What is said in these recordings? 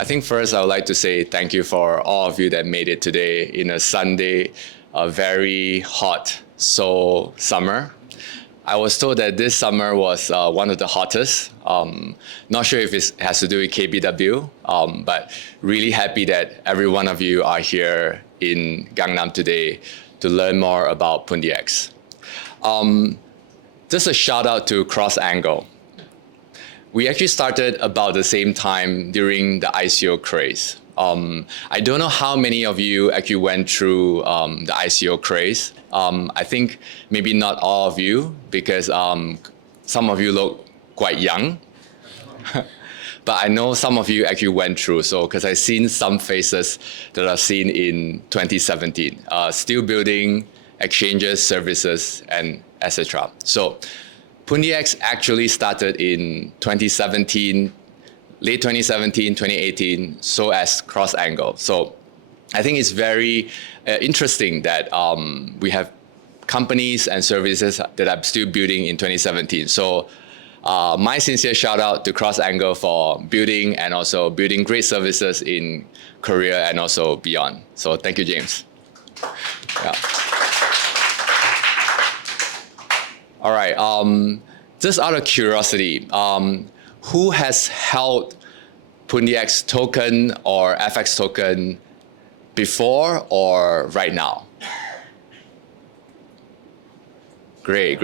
I think first I would like to say thank you for all of you that made it today in a Sunday, a very hot Seoul summer. I was told that this summer was one of the hottest. Not sure if it has to do with KBW, but really happy that every one of you are here in Gangnam today to learn more about Pundi X. Just a shout out to Cross Angle. We actually started about the same time during the ICO craze. I don't know how many of you actually went through the ICO craze. I think maybe not all of you, because some of you look quite young. But I know some of you actually went through, so because I've seen some faces that I've seen in 2017, still building exchanges, services, and etc. So Pundi X actually started in 2017, late 2017, 2018, so as Cross Angle. So I think it's very interesting that we have companies and services that I'm still building in 2017. So my sincere shout out to Cross Angle for building and also building great services in Korea and also beyond. So thank you, James. Yeah. All right, just out of curiosity, who has held Pundi X token or FX token before or right now? Great.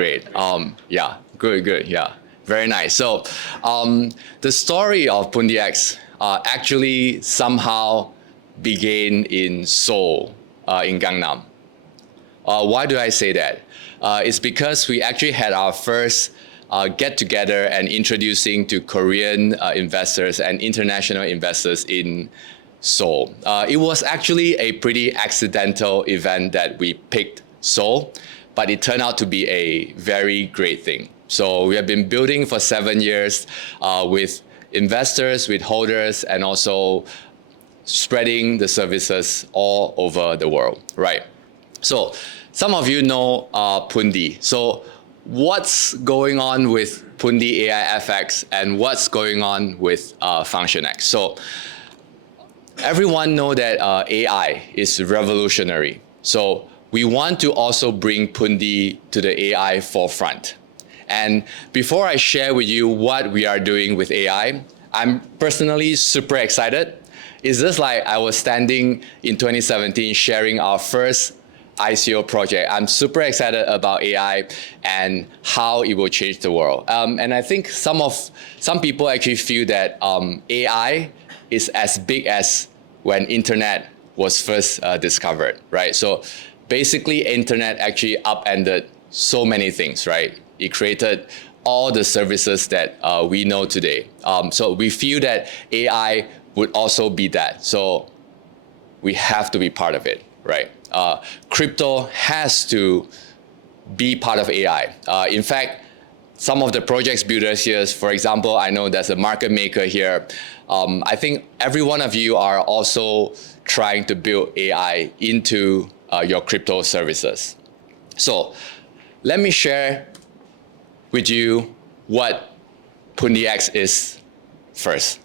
Yeah, good, yeah. Very nice. So the story of Pundi X actually somehow began in Seoul, in Gangnam. Why do I say that? It's because we actually had our first get together and introducing to Korean investors and international investors in Seoul. It was actually a pretty accidental event that we picked Seoul, but it turned out to be a very great thing. So we have been building for 7 years with investors, with holders, and also spreading the services all over the world, right? So some of you know Pundi. So what's going on with Pundi AIFX and what's going on with FunctionX? So everyone know that AI is revolutionary. So we want to also bring Pundi to the AI forefront. And before I share with you what we are doing with AI, I'm personally super excited. It's just like I was standing in 2017 sharing our first ICO project. I'm super excited about AI and how it will change the world. And I think some people actually feel that AI is as big as when internet was first discovered, right? So basically, internet actually upended so many things, right? It created all the services that we know today. So we feel that AI would also be that. So we have to be part of it, right? Crypto has to be part of AI. In fact, some of the projects builders here, for example, I know there's a market maker here. I think every one of you are also trying to build AI into your crypto services. So let me share with you what Pundi X is first.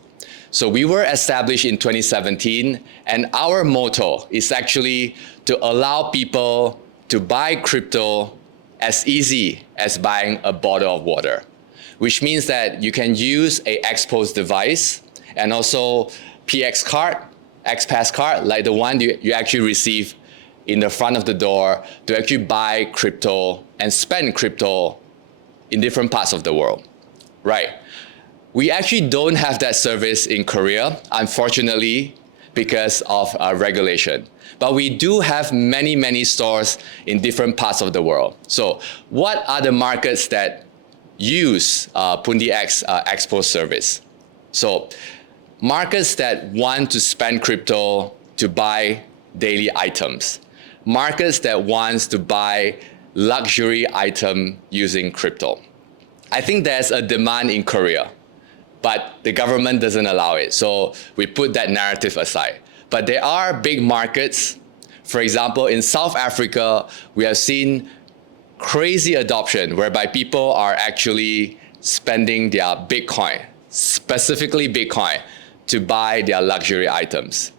So we were established in 2017, and our motto is actually to allow people to buy crypto as easy as buying a bottle of water, which means that you can use a Xpose device and also PX card, XPass card, like the one you actually receive in the front of the door to actually buy crypto and spend crypto in different parts of the world, right? We actually don't have that service in Korea, unfortunately, because of regulation. But we do have many stores in different parts of the world. So what are the markets that use Pundi X Expo service? So markets that want to spend crypto to buy daily items. Markets that wants to buy luxury item using crypto. I think there's a demand in Korea, but the government doesn't allow it. So we put that narrative aside. But there are big markets. For example, in South Africa, we have seen crazy adoption whereby people are actually spending their Bitcoin, specifically Bitcoin, to buy their luxury items.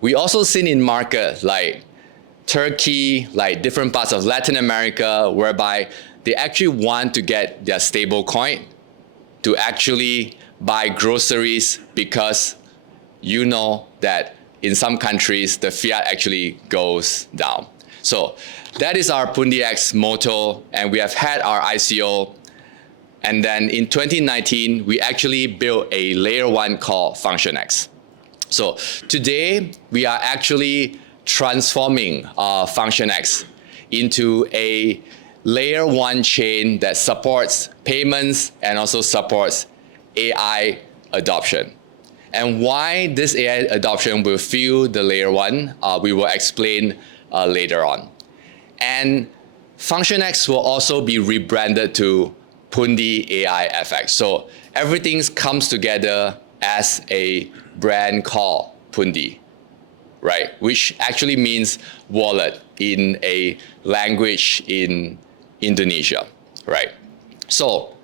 We also seen in markets like Turkey, like different parts of Latin America, whereby they actually want to get their stable coin to actually buy groceries because you know that in some countries the fiat actually goes down. So that is our Pundi X motto, and we have had our ICO. And then in 2019, we actually built a layer one called Function X. So today, we are actually transforming Function X into a layer one chain that supports payments and also supports AI adoption. And why this AI adoption will fuel the layer one, we will explain later on. And Function X will also be rebranded to Pundi AIFX. So everything comes together as a brand called Pundi, right? Which actually means wallet in a language in Indonesia, right? So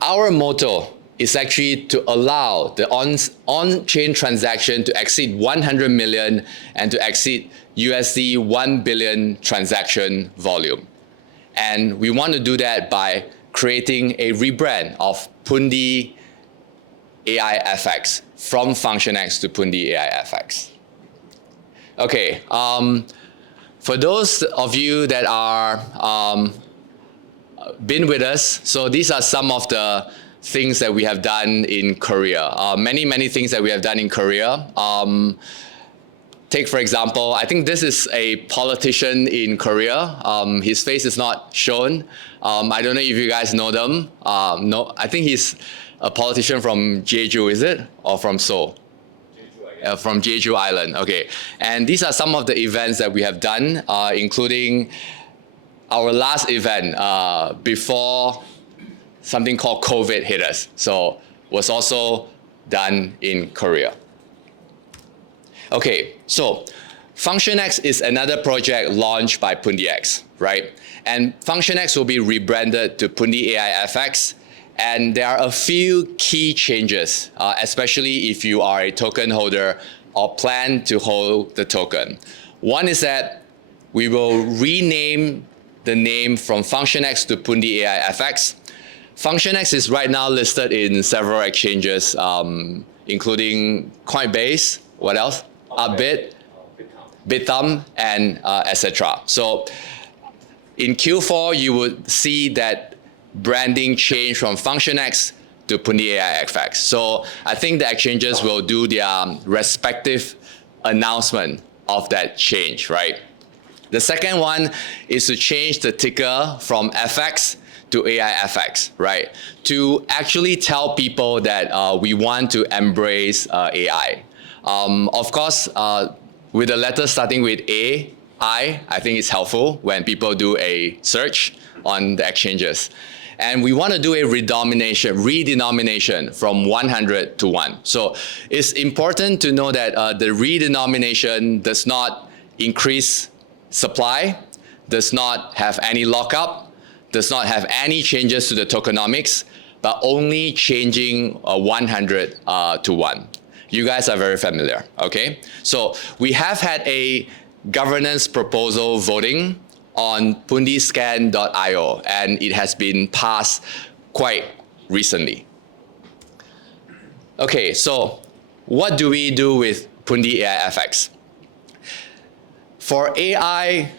our motto is actually to allow the on-chain transaction to exceed 100 million and to exceed USD 1 billion transaction volume. And we want to do that by creating a rebrand of Pundi AIFX from Function X to Pundi AIFX. Okay, for those of you that are been with us, so these are some of the things that we have done in Korea. Many things that we have done in Korea. Take, for example, I think this is a politician in Korea. His face is not shown. I don't know if you guys know them. No, I think he's a politician from Jeju, is it? Or from Seoul? From Jeju Island, okay. And these are some of the events that we have done, including our last event before something called COVID hit us. So was also done in Korea. Okay, so Function X is another project launched by Pundi X, right? And Function X will be rebranded to Pundi AIFX. And there are a few key changes, especially if you are a token holder or plan to hold the token. One is that we will rename the name from Function X to Pundi AIFX. Function X is right now listed in several exchanges, including Coinbase, what else? Bit, Bitum, and etc. So in Q4, you would see that branding change from Function X to Pundi AIFX. So I think the exchanges will do their respective announcement of that change, right? The second one is to change the ticker from FX to AIFX, right? To actually tell people that we want to embrace AI. Of course, with the letter starting with A, I think it's helpful when people do a search on the exchanges. And we want to do a redenomination from 100 to 1. So it's important to know that the redenomination does not increase supply, does not have any lockup, does not have any changes to the tokenomics, but only changing 100 to 1. You guys are very familiar, okay? So we have had a governance proposal voting on pundiscan.io, and it has been passed quite recently. Okay, so what do we do with Pundi AIFX? For AI,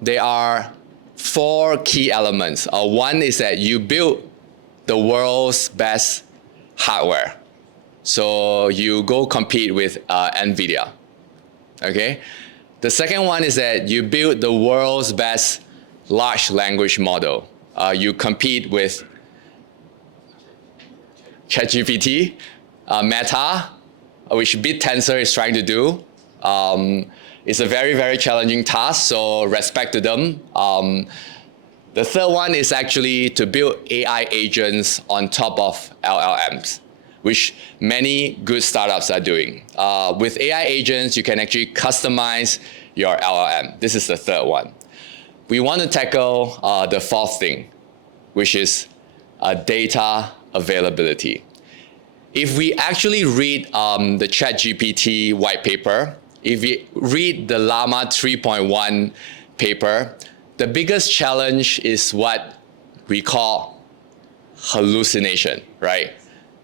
there are 4 key elements. One is that you build the world's best hardware. So you go compete with NVIDIA, okay? The second one is that you build the world's best large language model. You compete with ChatGPT, Meta, which BitTensor is trying to do. It's a very challenging task, so respect to them. The third one is actually to build AI agents on top of LLMs, which many good startups are doing. With AI agents, you can actually customize your LLM. This is the third one. We want to tackle the fourth thing, which is data availability. if we actually read the ChatGPT white paper, if we read the Llama 3.1 paper, the biggest challenge is what we call hallucination, right?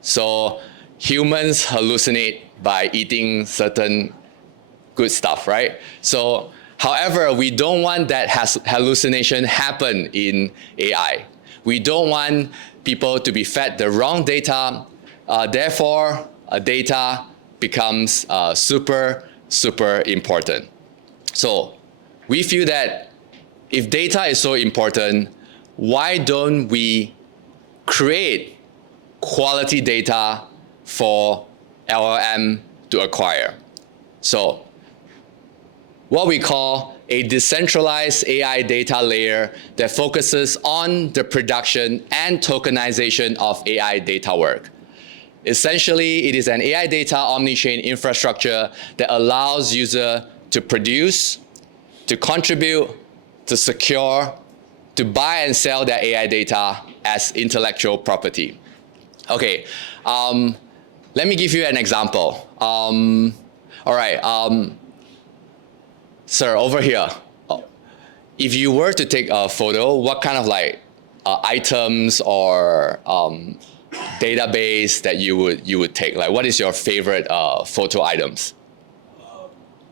So humans hallucinate by eating certain good stuff, right? So, however, we don't want that hallucination happen in AI. We don't want people to be fed the wrong data. Therefore, data becomes super important. So we feel that if data is so important, why don't we create quality data for LLM to acquire? So what we call a decentralized AI data layer that focuses on the production and tokenization of AI data work. Essentially, it is an AI data omni-chain infrastructure that allows users to produce, to contribute, to secure, to buy and sell their AI data as intellectual property. Okay, let me give you an example. All right, sir, over here. If you were to take a photo, what kind of items or database that you would take? Like, what is your favorite photo items?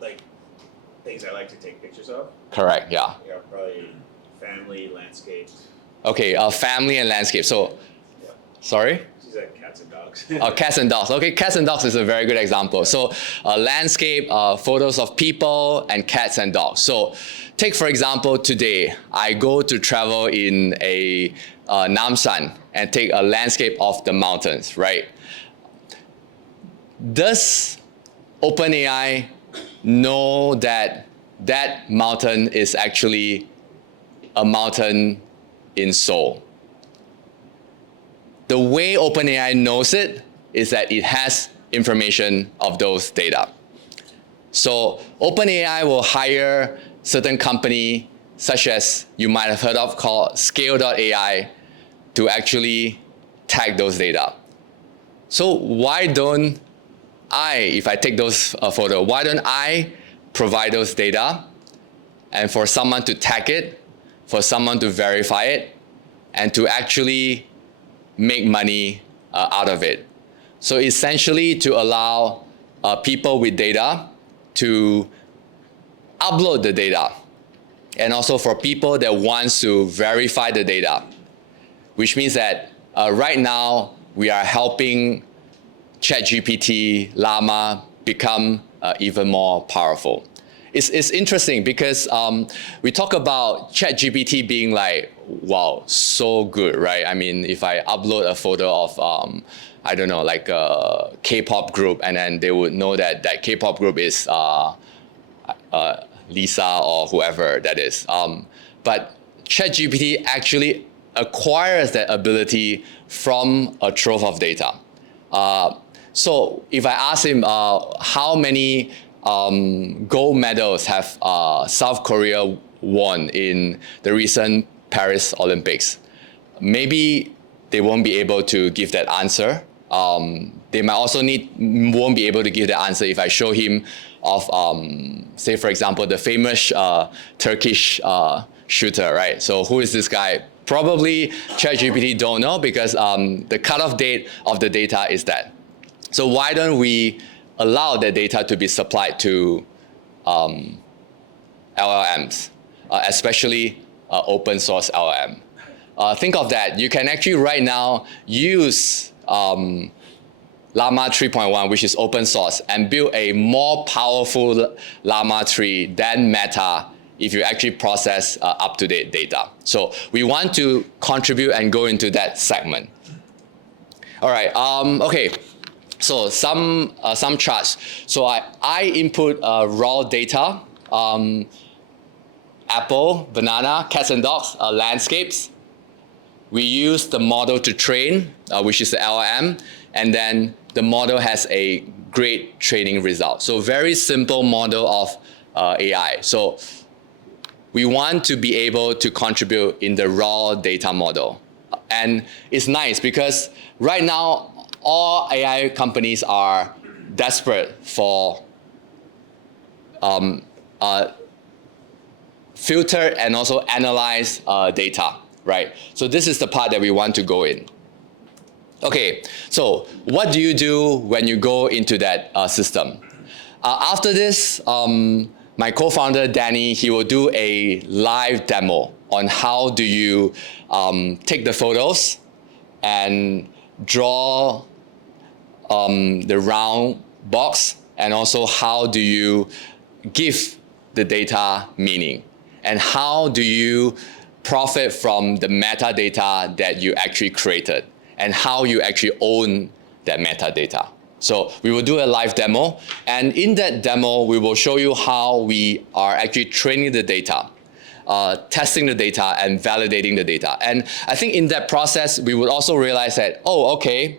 Like things I like to take pictures of. Correct. Yeah. Yeah, probably family, landscape. Okay, family and landscape. So, Yeah. sorry. These are cats and dogs. Cats and dogs. Okay, cats and dogs is a very good example. So, landscape, photos of people, and cats and dogs. So, take for example today, I go to travel in a Namsan and take a landscape of the mountains, right? Does OpenAI know that that mountain is actually a mountain in Seoul? The way OpenAI knows it is that it has information of those data. So OpenAI will hire certain company, such as you might have heard of, called Scale.ai, to actually tag those data. So why don't if I take those photo, why don't I provide those data and for someone to tag it, for someone to verify it, and to actually make money out of it? So essentially to allow people with data to upload the data, and also for people that wants to verify the data, which means that right now we are helping ChatGPT, Llama become even more powerful. It's interesting because we talk about ChatGPT being like, wow, so good, right? I mean, if I upload a photo of, I don't know, like a K-pop group, and then they would know that that K-pop group is Lisa or whoever that is. But ChatGPT actually acquires that ability from a trove of data. So if I ask him how many gold medals have South Korea won in the recent Paris Olympics, maybe they won't be able to give that answer. They might also won't be able to give the answer if I show him of, say for example, the famous Turkish shooter, right? So who is this guy? Probably ChatGPT don't know because the cutoff date of the data is that. So why don't we allow that data to be supplied to LLMs, especially open source LLM? Think of that. You can actually right now use Llama 3.1, which is open source, and build a more powerful Llama 3 than Meta if you actually process up-to-date data. So we want to contribute and go into that segment. All right. Okay. So some charts. So I input raw data, apple, banana, cats and dogs, landscapes. We use the model to train, which is the LLM, and then the model has a great training result. So very simple model of AI. So we want to be able to contribute in the raw data model. And it's nice because right now, all AI companies are desperate for filter and also analyze data, right? So this is the part that we want to go in. Okay, so what do you do when you go into that system? After this, my co-founder Danny, he will do a live demo on how do you take the photos and draw the round box, and also how do you give the data meaning, and how do you profit from the metadata that you actually created, and how you actually own that metadata. So we will do a live demo, and in that demo, we will show you how we are actually training the data, testing the data, and validating the data. And I think in that process, we would also realize that, oh, okay,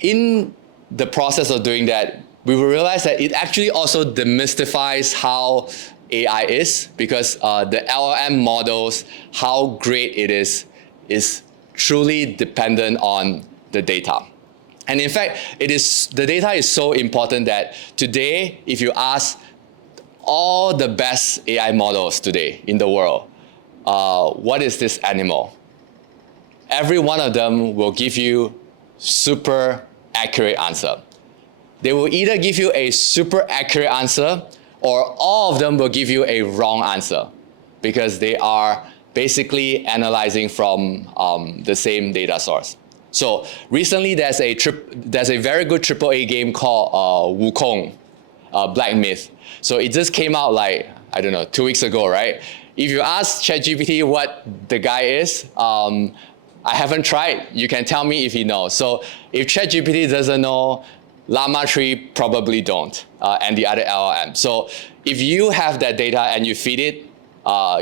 in the process of doing that, we will realize that it actually also demystifies how AI is, because the LLM models, how great it is truly dependent on the data. And in fact, the data is so important that today, if you ask all the best AI models today in the world, what is this animal? Every one of them will give you super accurate answer. They will either give you a super accurate answer, or all of them will give you a wrong answer, because they are basically analyzing from the same data source. So recently there's a very good AAA game called Wukong, Black Myth. So it just came out like, I don't know, 2 weeks ago, right? If you ask ChatGPT what the guy is, I haven't tried. You can tell me if he knows. So if ChatGPT doesn't know, Llama 3 probably don't, and the other LLM. So if you have that data and you feed it,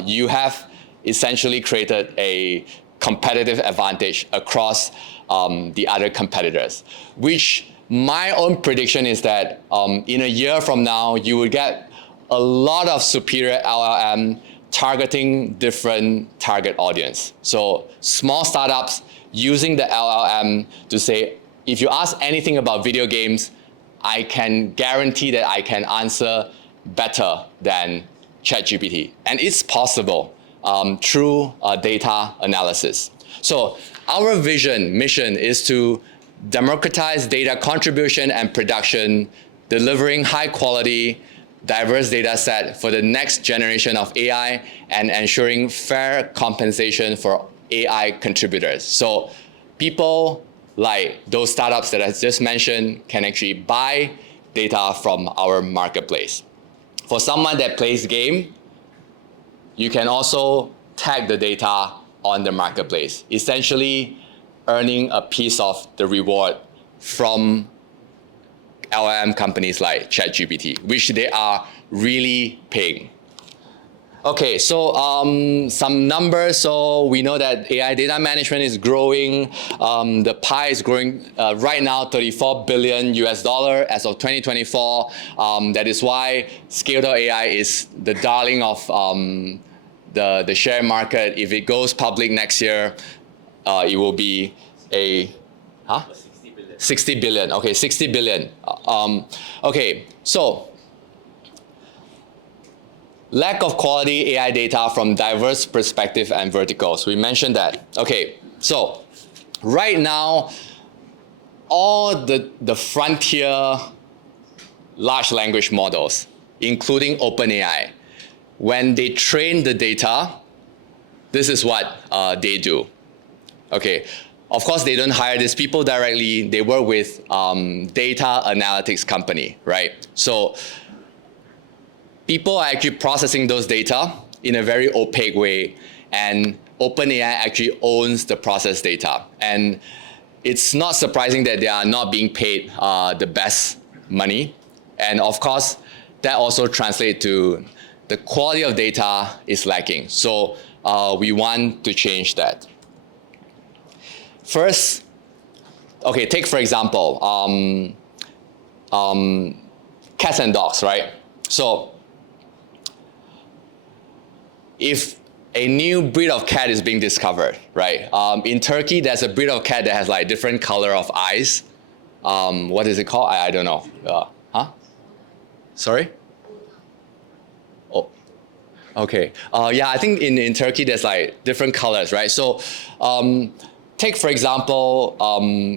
you have essentially created a competitive advantage across the other competitors, which my own prediction is that in a year from now, you will get a lot of superior LLM targeting different target audience. So small startups using the LLM to say, if you ask anything about video games, I can guarantee that I can answer better than ChatGPT. And it's possible through data analysis. So our mission is to democratize data contribution and production, delivering high quality, diverse data set for the next generation of AI, and ensuring fair compensation for AI contributors. So people like those startups that I just mentioned can actually buy data from our marketplace. For someone that plays game, you can also tag the data on the marketplace, essentially earning a piece of the reward from LLM companies like ChatGPT, which they are really paying. Okay, so some numbers. So we know that AI data management is growing. The pie is growing right now, $34 billion as of 2024. That is why Scale.ai is the darling of the share market. If it goes public next year, it will be a 60 billion. Okay, 60 billion. Okay, so lack of quality AI data from diverse perspective and verticals. We mentioned that. Okay, so right now, all the frontier large language models, including OpenAI, when they train the data, this is what they do. Okay, of course, they don't hire these people directly. They work with data analytics company, right? So people are actually processing those data in a very opaque way, and OpenAI actually owns the processed data. And it's not surprising that they are not being paid the best money. And of course, that also translates to the quality of data is lacking. So we want to change that. First, okay, take for example, cats and dogs, right? So if a new breed of cat is being discovered, right? In Turkey, there's a breed of cat that has like different color of eyes. What is it called? I don't know. Huh? Sorry? Oh, okay. Yeah, I think in Turkey there's like different colors, right? So take for example,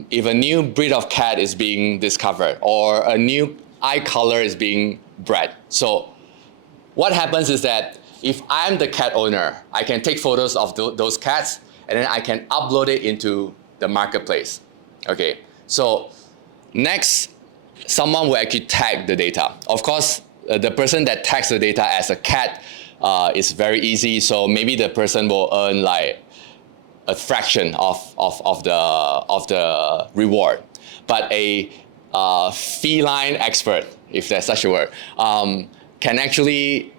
if a new breed of cat is being discovered or a new eye color is being bred. So what happens is that if I'm the cat owner, I can take photos of those cats and then I can upload it into the marketplace. Okay, so next, someone will actually tag the data. Of course, the person that tags the data as a cat is very easy. So maybe the person will earn like a fraction of the reward. But a feline expert, if there's such a word, can actually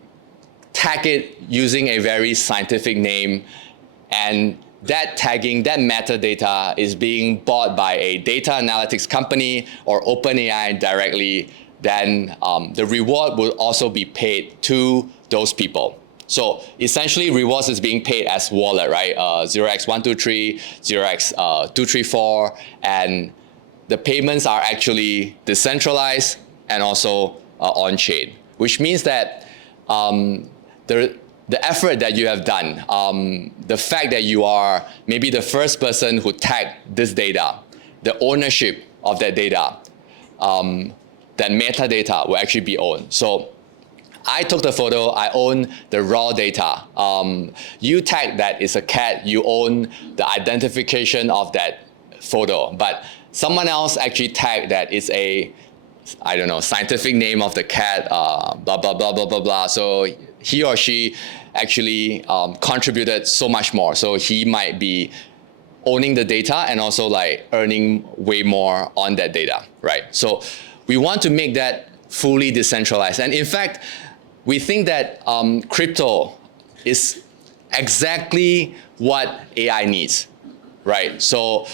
tag it using a very scientific name, and that tagging, that metadata is being bought by a data analytics company or OpenAI directly, then the reward will also be paid to those people. So essentially rewards is being paid as wallet, right? 0x123, 0x234, and the payments are actually decentralized and also on-chain, which means that the effort that you have done, the fact that you are maybe the first person who tagged this data, the ownership of that data, that metadata will actually be owned. So I took the photo, I own the raw data. You tag that it's a cat, you own the identification of that photo, but someone else actually tagged that it's a, I don't know, scientific name of the cat, blah, blah, blah, blah, blah, blah. So he or she actually contributed so much more. So he might be owning the data and also like earning way more on that data, right? So we want to make that fully decentralized. And in fact, we think that crypto is exactly what AI needs, right? So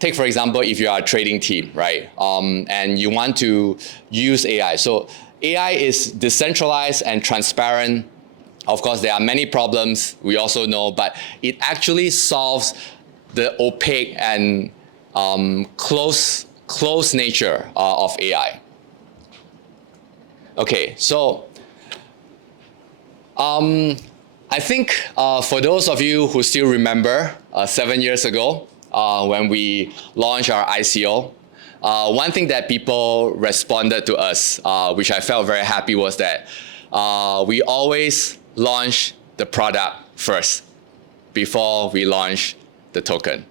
take for example, if you are a trading team, right? And you want to use AI. So AI is decentralized and transparent. Of course, there are many problems, we also know, but it actually solves the opaque and close nature of AI. Okay, so I think for those of you who still remember 7 years ago when we launched our ICO, one thing that people responded to us, which I felt very happy, was that we always launch the product first before we launch the token.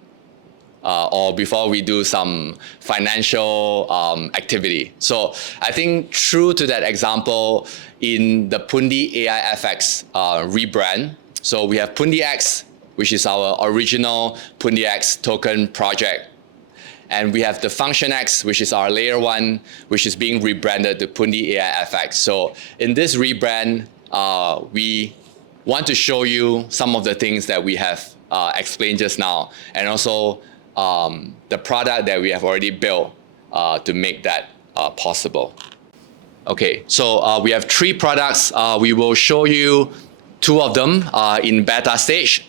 Or before we do some financial activity. So I think true to that example, in the Pundi AIFX rebrand, so we have Pundi X, which is our original Pundi X token project. And we have the Function X, which is our layer one, which is being rebranded to Pundi AIFX. So in this rebrand, we want to show you some of the things that we have explained just now, and also the product that we have already built to make that possible. Okay, so we have 3 products. We will show you 2 of them in beta stage.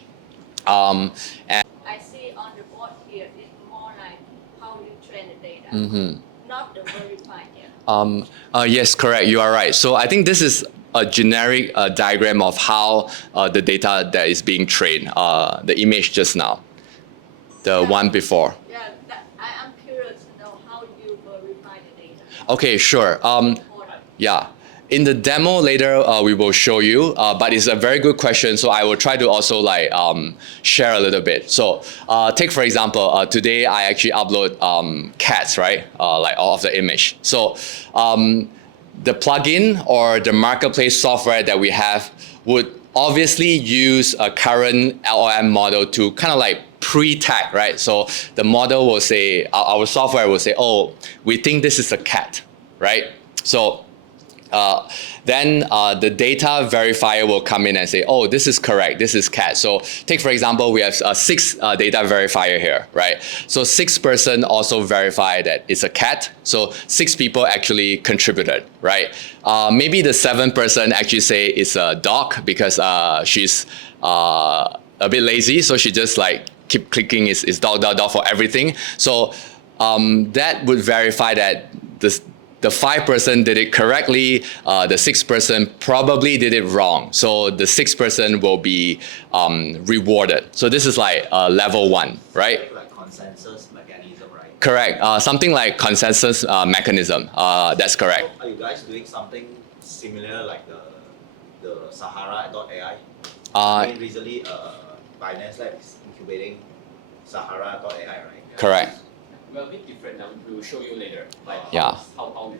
And I see on the board here, it's more like how you train the data, not the verified yet. Yes, correct, you are right. So I think this is a generic diagram of how the data that is being trained, the image just now. The one before. Yeah, I'm curious to know how you verify the data. Okay, sure. Yeah. In the demo later, we will show you, but it's a very good question, so I will try to also like share a little bit. So take for example, today I actually upload cats, right? Like all of the image. So the plugin or the marketplace software that we have would obviously use a current LLM model to kind of like pre-tag, right? So the model will say, our software will say, oh, we think this is a cat, right? So then the data verifier will come in and say, oh, this is correct, this is cat. So take for example, we have 6 data verifier here, right? So 6 person also verify that it's a cat. So 6 people actually contributed, right? Maybe the 7th person actually say it's a dog because she's a bit lazy, so she just like keep clicking is dog for everything. So that would verify that the 5 person did it correctly, the 6 person probably did it wrong. So the 6 person will be rewarded. So this is like level 1, right? Like consensus mechanism, right? Correct. Something like consensus mechanism. That's correct. So are you guys doing something similar like the Sahara.ai? I mean, recently, Binance Lab is incubating Sahara.ai, right? Correct. We're a bit different now. We will show you later. Like Yeah. how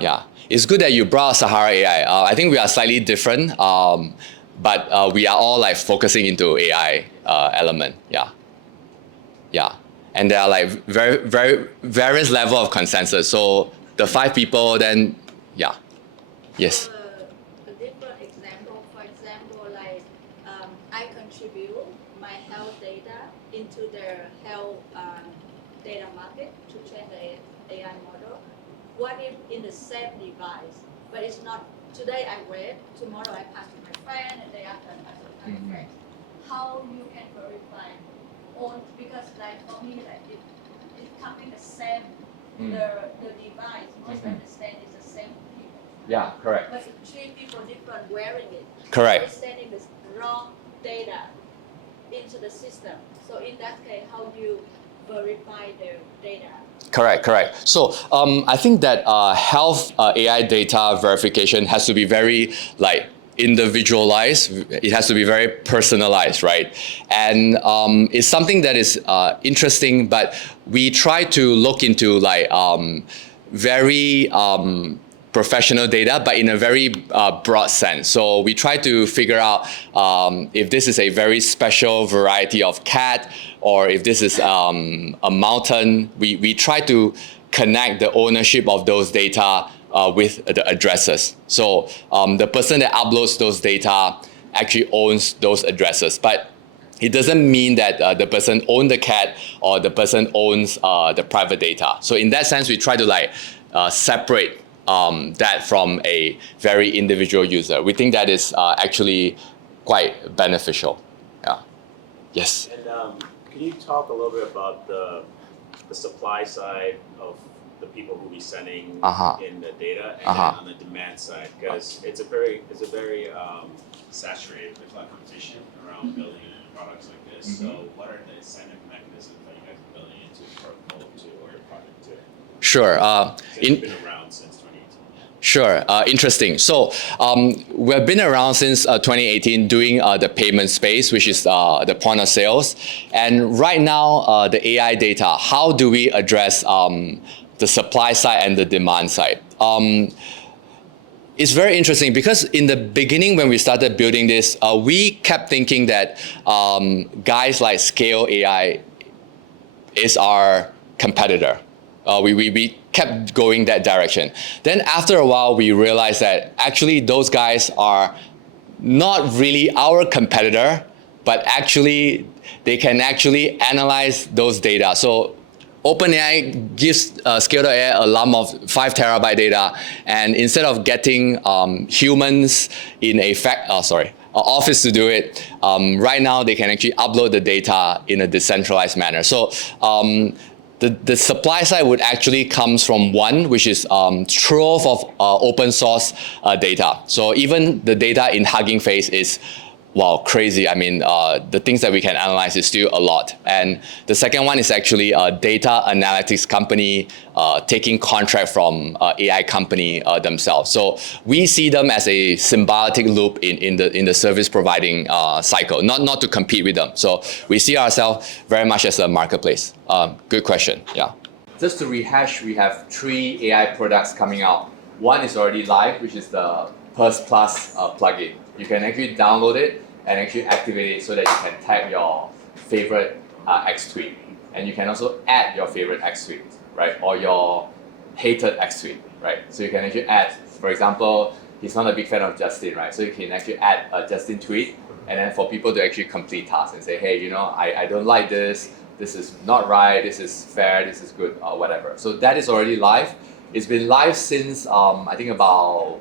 Yeah, it's good that you brought Sahara AI. I think we are slightly different, but we are all like focusing into AI element. Yeah, and there are like very various level of consensus. So the 5 people, then yes. A different example, for example, like I contribute my health data into their health data market to train the AI model. What if in the same device, but it's not, today I read, tomorrow I pass to my friend, and day after I pass to my friend. How you can verify on, because like for me, like it coming the same, the device, most understand is the same people. Yeah, correct. But if 3 people different wearing it, Correct. they're sending the wrong data into the system. So in that case, how do you verify the data? Correct. So I think that health AI data verification has to be very like individualized. It has to be very personalized, right? And it's something that is interesting, but we try to look into like very professional data, but in a very broad sense. So we try to figure out if this is a very special variety of cat, or if this is a mountain. We try to connect the ownership of those data with the addresses. So the person that uploads those data actually owns those addresses. But it doesn't mean that the person owns the cat or the person owns the private data. So in that sense, we try to like separate that from a very individual user. We think that is actually quite beneficial. Yeah. Yes. And can you talk a little bit about the supply side of the people who will be sending in the data, and then on the demand side, because it's a very saturated with competition around building products like this. So what are the incentive mechanisms that you guys are building into your code to or your project to? Sure. It's been around since 2018. Sure, interesting. So we've been around since 2018 doing the payment space, which is the point of sales. And right now, the AI data, how do we address the supply side and the demand side? It's very interesting because in the beginning when we started building this, we kept thinking that guys like Scale AI is our competitor. We kept going that direction. Then after a while, we realized that actually those guys are not really our competitor, but actually they can actually analyze those data. So OpenAI gives Scale.ai a lump of 5 terabyte data, and instead of getting humans in a office to do it, right now they can actually upload the data in a decentralized manner. So the supply side would actually comes from one, which is trove of open source data. So even the data in Hugging Face is, wow, crazy. I mean, the things that we can analyze is still a lot. And the second one is actually a data analytics company taking contract from AI company themselves. So we see them as a symbiotic loop in the service providing cycle, not to compete with them. So we see ourselves very much as a marketplace. Good question, yeah. Just to rehash, we have 3 AI products coming out. One is already live, which is the Pulse Plus plugin. You can actually download it and actually activate it so that you can tag your favorite X tweet. And you can also add your favorite X tweet, right? Or your hated X tweet, right? So you can actually add For example, he's not a big fan of Justin, right? So you can actually add a Justin tweet, and then for people to actually complete tasks and say, hey, you know, I don't like this is not right, this is fair, this is good, or whatever. So that is already live. It's been live since I think about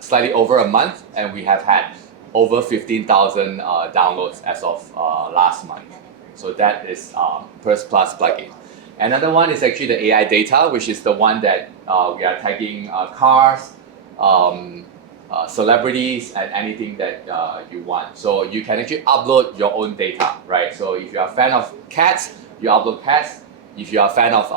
slightly over a month, and we have had over 15,000 downloads as of last month. So that is Purse Plus plugin. Another one is actually the AI data, which is the one that we are tagging cars, celebrities, and anything that you want. So you can actually upload your own data, right? So if you are a fan of cats, you upload cats. If you are a fan of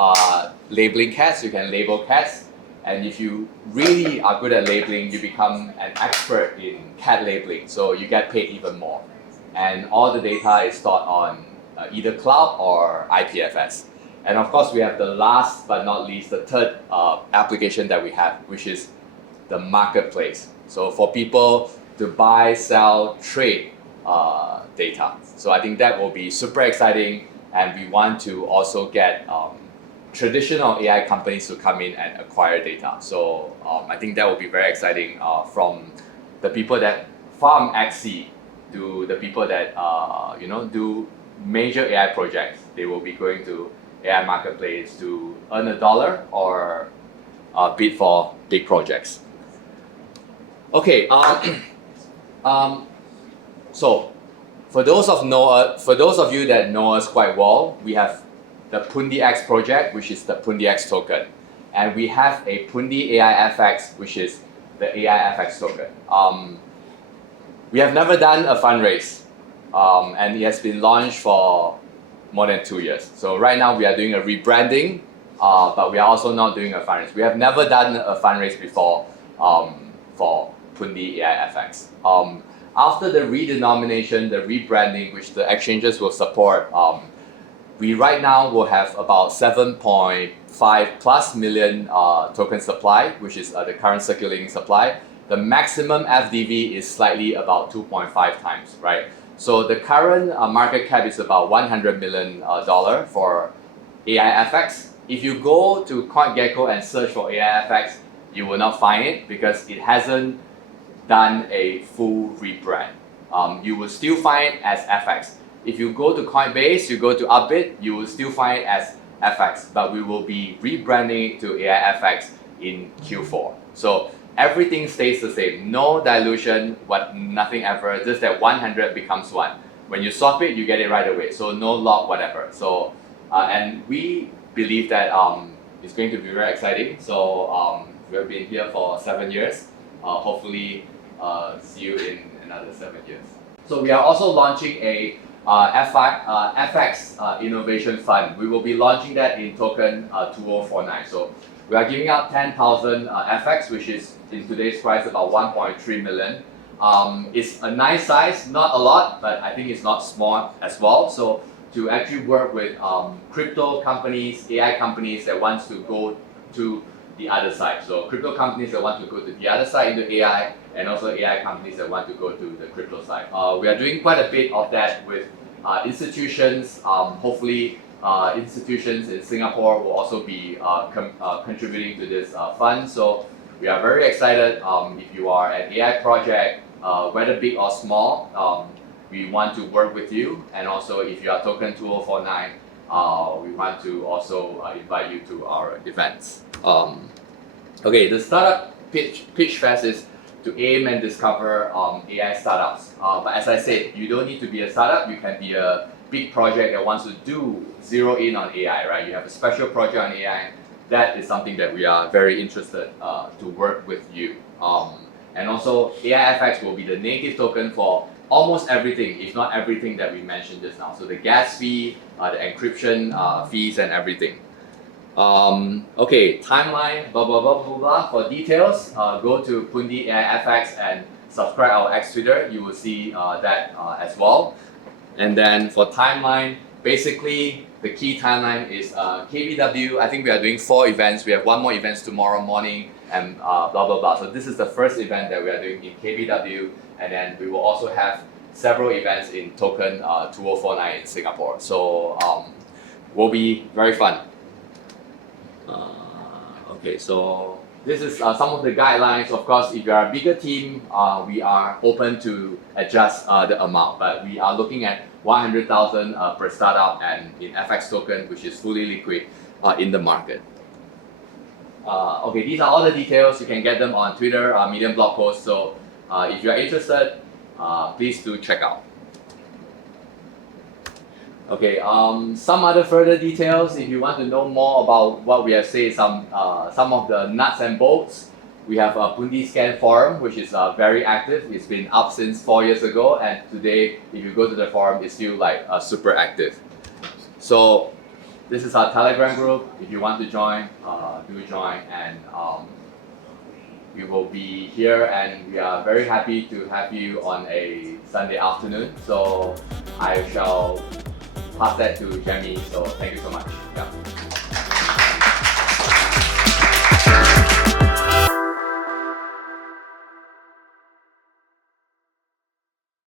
labeling cats, you can label cats. And if you really are good at labeling, you become an expert in cat labeling. So you get paid even more. And all the data is stored on either cloud or IPFS. And of course, we have the last but not least, the third application that we have, which is the marketplace. So for people to buy, sell, trade data. So I think that will be super exciting, and we want to also get traditional AI companies to come in and acquire data. So I think that will be very exciting from the people that farm XC to the people that do major AI projects. They will be going to AI marketplace to earn $1 or bid for big projects. Okay, so for those of you that know us quite well, we have the Pundi X project, which is the Pundi X token, and we have a Pundi AIFX, which is the AIFX token. We have never done a fundraise, and it has been launched for more than 2 years. So right now we are doing a rebranding, but we are also not doing a fundraise. We have never done a fundraise before for Pundi AIFX. After the redenomination, the rebranding, which the exchanges will support, we right now will have about 7.5 plus million token supply, which is the current circulating supply. The maximum FDV is slightly about 2.5 times, right? So the current market cap is about $100 million for AIFX. If you go to CoinGecko and search for AIFX, you will not find it because it hasn't done a full rebrand. You will still find it as FX. If you go to Coinbase, you go to Upbit, you will still find it as FX, but we will be rebranding it to AIFX in Q4. So everything stays the same, no dilution, nothing ever, just that 100 becomes 1. When you swap it, you get it right away, so no lock, whatever. So, and we believe that it's going to be very exciting. So we've been here for 7 years. Hopefully see you in another 7 years. So we are also launching a FX Innovation Fund. We will be launching that in token 2049. So we are giving out 10,000 FX, which is in today's price about 1.3 million. It's a nice size, not a lot, but I think it's not small as well. So to actually work with crypto companies, AI companies that wants to go to the other side. So crypto companies that want to go to the other side into AI, and also AI companies that want to go to the crypto side. We are doing quite a bit of that with institutions. Hopefully institutions in Singapore will also be contributing to this fund. So we are very excited. If you are an AI project, whether big or small, we want to work with you. And also if you are token 2049, we want to also invite you to our events. Okay, the startup pitch fest is to aim and discover AI startups. But as I said, you don't need to be a startup. You can be a big project that wants to zero in on AI, right? You have a special project on AI. That is something that we are very interested to work with you. And also, AIFX will be the native token for almost everything, if not everything that we mentioned just now. So the gas fee, the encryption fees, and everything. Okay, timeline, blah, blah, blah, blah, blah. For details, go to Pundi AIFX and subscribe our X Twitter. You will see that as well. And then for timeline, basically the key timeline is KBW. I think we are doing 4 events. We have 1 more event tomorrow morning and blah, blah, blah. So this is the first event that we are doing in KBW. And then we will also have several events in token 2049 in Singapore. So will be very fun. Okay, so this is some of the guidelines. Of course, if you are a bigger team, we are open to adjust the amount, but we are looking at 100,000 per startup and in FX token, which is fully liquid in the market. Okay, these are all the details. You can get them on Twitter, Medium blog post. So if you are interested, please do check out. Okay, some other further details. If you want to know more about what we have said, some of the nuts and bolts, we have a Pundi Scan forum, which is very active. It's been up since 4 years ago, and today, if you go to the forum, it's still like super active. So this is our Telegram group. If you want to join, do join, and we will be here, and we are very happy to have you on a Sunday afternoon. So I shall pass that to Jamie. So thank you so much. Yeah.